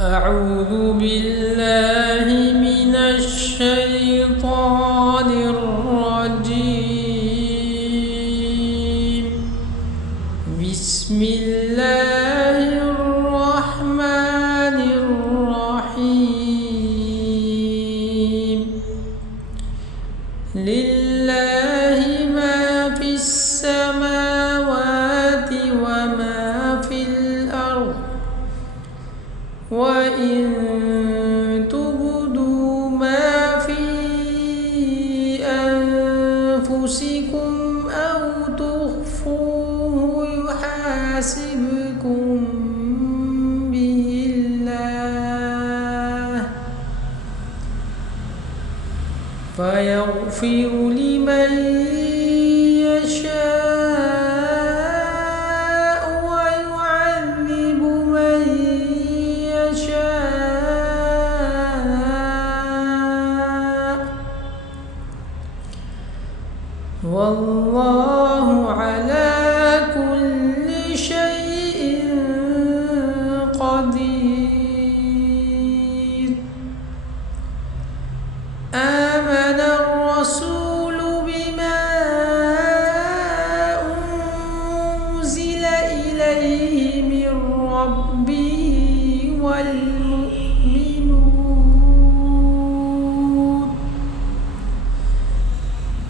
أعوذ بالله من الشيطان الرجيم. بسم الله الرحمن الرحيم. لله ما في السماوات وما في الأرض، وإن تبدوا ما في أنفسكم أو تخفوه يحاسبكم به الله، فيغفر لمن يشاء ويعذب من يشاء، والله على كل شيء قدير. آمن الرسول بما أنزل إليه من ربه والمؤمنون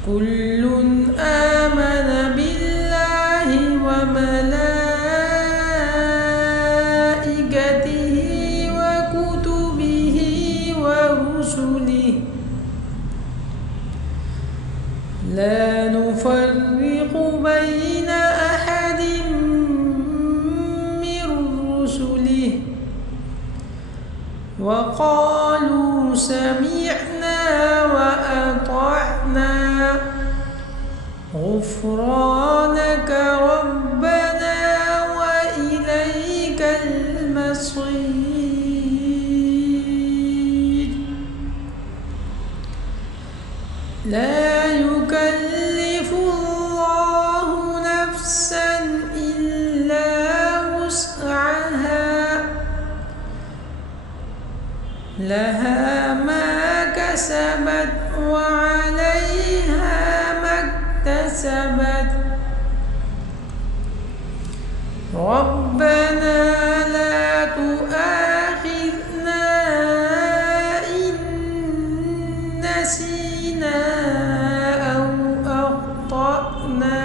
كل آمن بالله وملائكته وكتبه ورسله لا نفرق بين أحد من رسله، وقالوا سمعنا وأطعنا غفرانك ربنا وإليك المصير. لا يكلف الله نفسا إلا وسعها، لها ما كسبت وعليها ما اكتسبت. ربنا لا تؤاخذنا إن نسينا أو أخطأنا،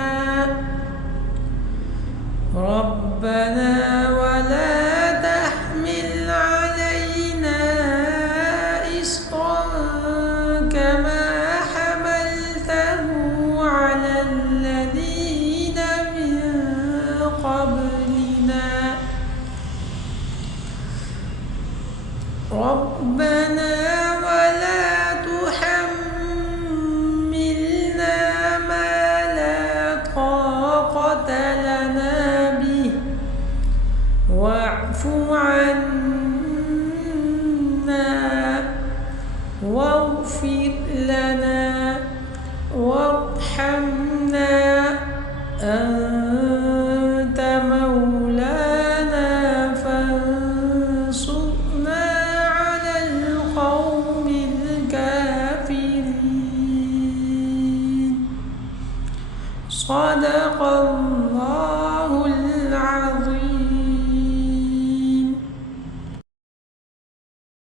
ربنا ولا تحمل علينا إصرا كما حملته على الذين من قبلنا، ربنا ولا تحملنا ما لا طاقة لنا به، واعف عنا واغفر لنا وارحمنا